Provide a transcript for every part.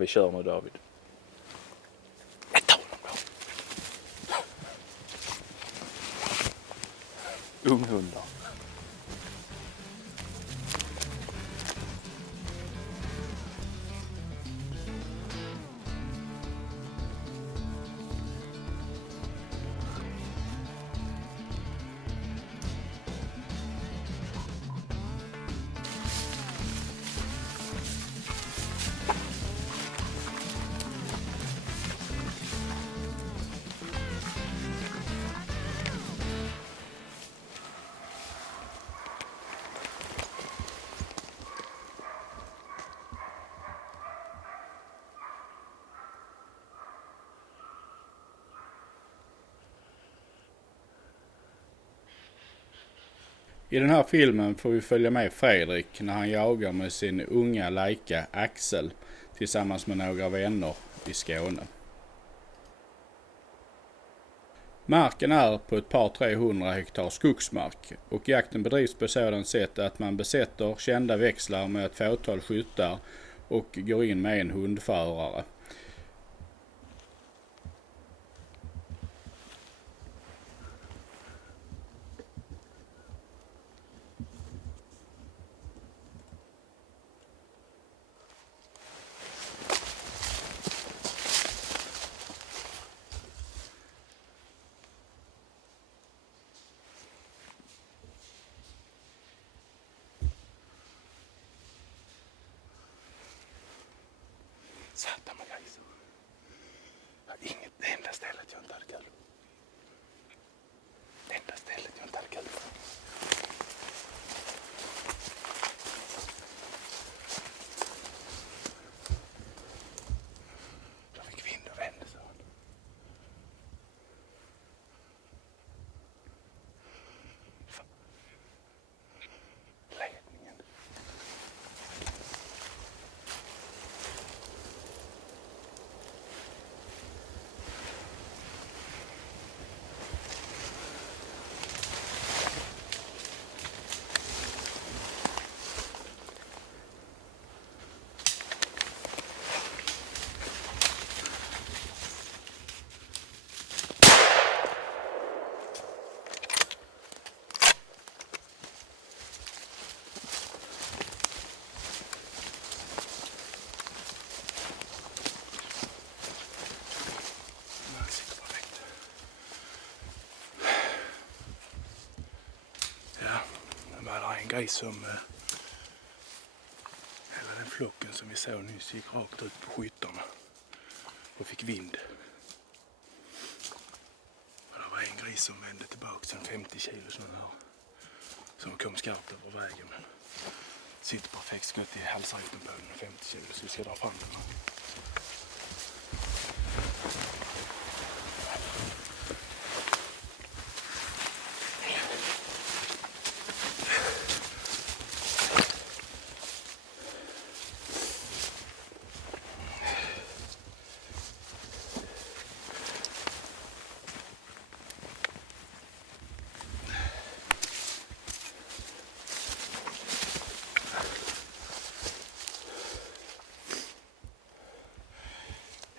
vi kör nu, David. Ta honom då. Unghundar. I den här filmen får vi följa med Fredrik när han jagar med sin unga Leica Axel tillsammans med några vänner i Skåne. Marken är på ett par 300 hektar skogsmark och jakten bedrivs på sådant sätt att man besätter kända växlar med ett fåtal skyttar och går in med en hundförare. Satan med grisen. Inget, det enda stället jag inte hade kul. Det enda stället jag inte hade kul. Jag fick vind och vände så. Ledningen. En grej som hela den flocken som vi såg nyss gick rakt ut på skyttarna och fick vind. Och det var en gris som vände tillbaka en 50 kilo sån här som kom skarpt över vägen, men sitter perfekt skott i halsryten på den 50 kilo, så vi ska dra fram den.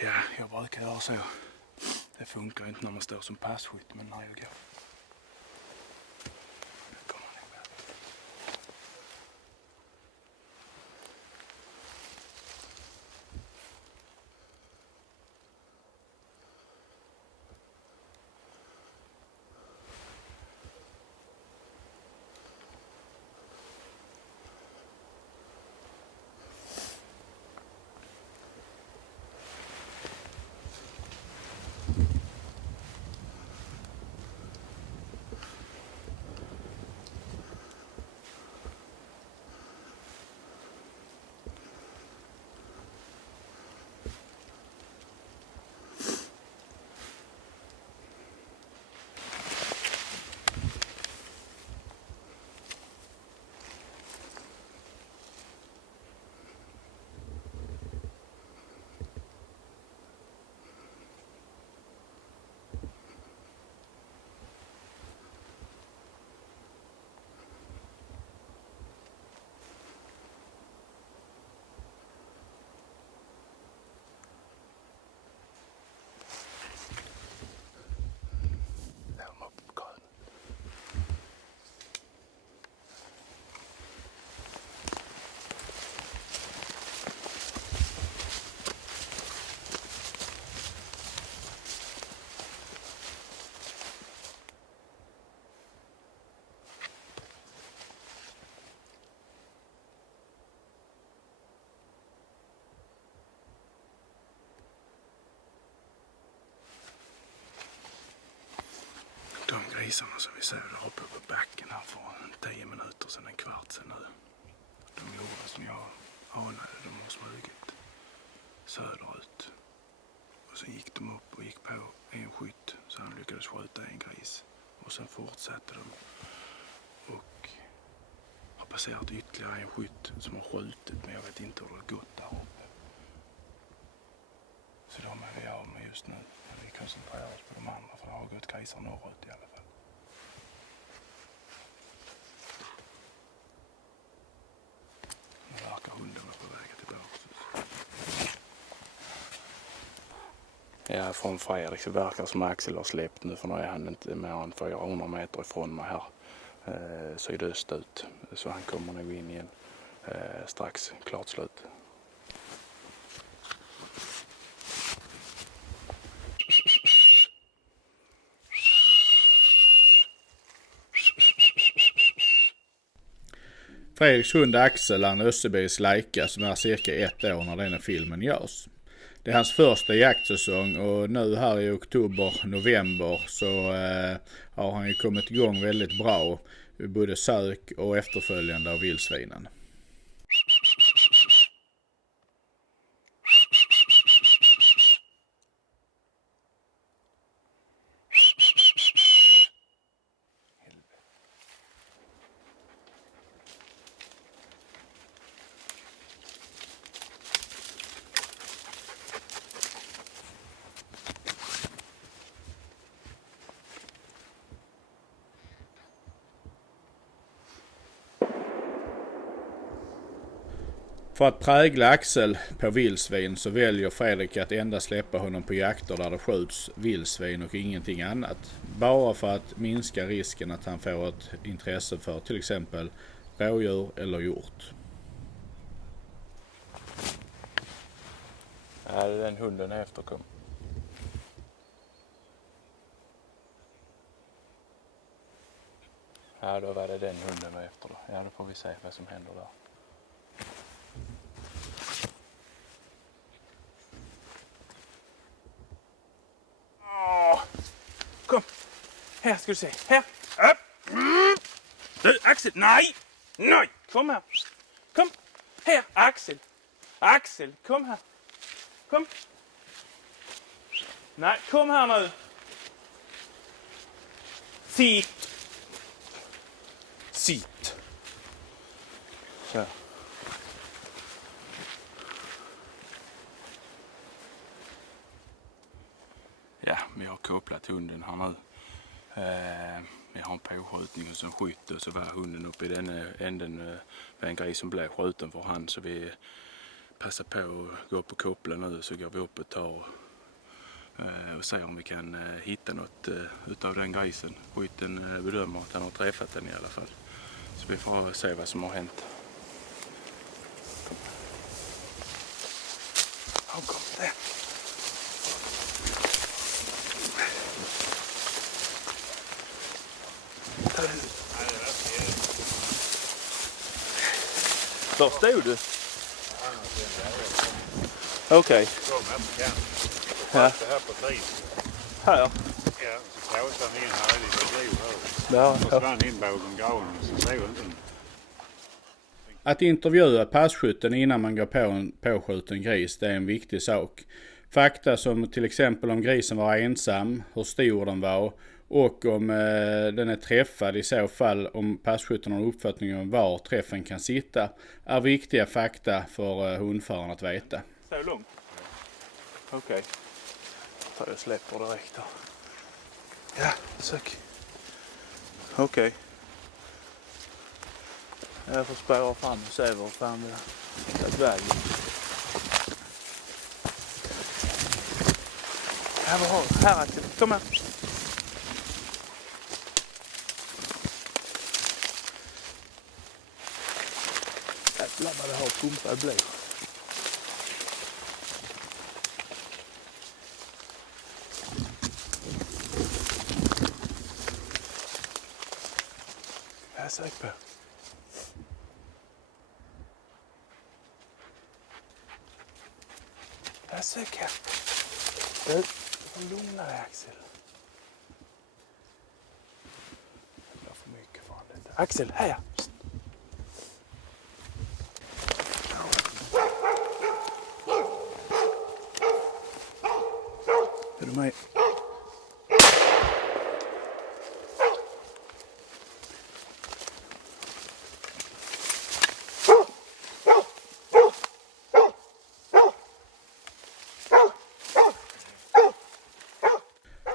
Ja, jag brukar göra så. Det funkar inte när man står som passkytt, men när jag går. grisarna som vi såg där uppe på backen här för 10 minuter sedan, en kvart sedan nu. De gjorde som jag anade, de har smugit söderut. Och sen gick de upp och gick på en skytt så han lyckades skjuta en gris. Och sen fortsatte de och har passerat ytterligare en skytt som har skjutit, men jag vet inte hur det har gått där uppe. Så de är vi av med just nu. Vi koncentrerar oss på de andra för det har gått grisar norrut i alla fall. Nu verkar hundarna på väg tillbaka. Ja, från Fredrik så verkar som Axel har släppt nu, för nu är han inte mer än 400 meter ifrån mig här sydöst ut. Så han kommer nog in igen strax, klart slut. Fredriks hund Axel är en Össebys Laika som är cirka 1 år när denna filmen görs. Det är hans första jaktsäsong och nu här i oktober-november så har han ju kommit igång väldigt bra både sök och efterföljande av vildsvinen. För att prägla Axel på vildsvin så väljer Fredrik att endast släppa honom på jakter där det skjuts vildsvin och ingenting annat. Bara för att minska risken att han får ett intresse för till exempel rådjur eller hjort. Ja, det är den hunden efterkom. Ja, då var det den hunden efter då. Ja, då får vi se vad som händer där. Kom, här ska du se. Här. Upp. Du, Axel, nej! Nej! Kom här. Kom. Här, Axel. Axel, kom här. Kom. Nej, kom här nu. Sitt. Sitt. Så. Ja, vi har kopplat hunden här nu. Vi har en påskjutning och så skytt och så var hunden uppe i den änden med en gris som blev skjuten för hand, så vi passar på att gå upp och koppla nu, så går vi upp ett tag och ser om vi kan hitta något utav den grisen. Skytten bedömer att han har träffat den i alla fall. Så vi får se vad som har hänt. Kom. Kom där. Var stod du? Okej. Ja. Här? Ja, så kåsade han in här i lite blod här. Ja. Försvann in bakom graven och så såg jag inte. Att intervjua passkytten innan man går på en påskjuten gris, det är en viktig sak. Fakta som till exempel om grisen var ensam, hur stor den var och om den är träffad, i så fall om passkytten har uppfattning om var träffen kan sitta, är viktiga fakta för hundföraren att veta. Så långt? Okej. Jag släpper direkt här. Ja, sök. Okej. Jag får spåra fram och se var fan vi har tagit vägen. Här var hon. Här Axel. Kom här. Jävlar vad det har pumpat blod. Jag sök på. Jag sök här. Du får lugna dig Axel. Axel, här! Är du med?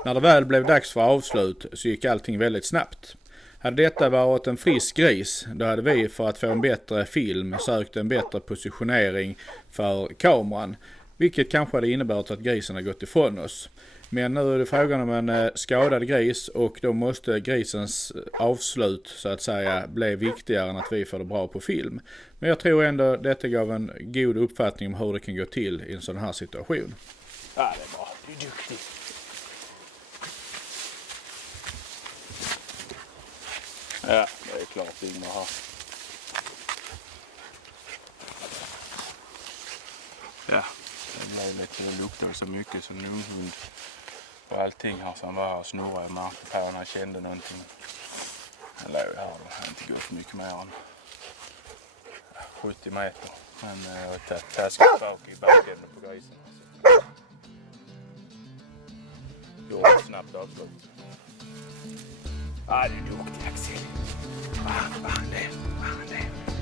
När det väl blev dags för avslut så gick allting väldigt snabbt. Hade detta varit en frisk gris, då hade vi för att få en bättre film sökt en bättre positionering för kameran. Vilket kanske hade inneburit att grisen har gått ifrån oss. Men nu är det frågan om en skadad gris och då måste grisens avslut så att säga bli viktigare än att vi får det bra på film. Men jag tror ändå detta gav en god uppfattning om hur det kan gå till i en sån här situation. Ja, det är bra. Du är duktig. Ja, det är klart Ingmar här. Ja, det luktar så mycket som en unghund. Och allting här som var och snurrade och märkte på när jag kände någonting. Han låg här då. Jag har inte gått mycket mer än 70 meter. Men jag har taskat bak i bakänden på grisen. Gjorde ett snabbt avslut. Ja, du är duktig Axel. Vad han det?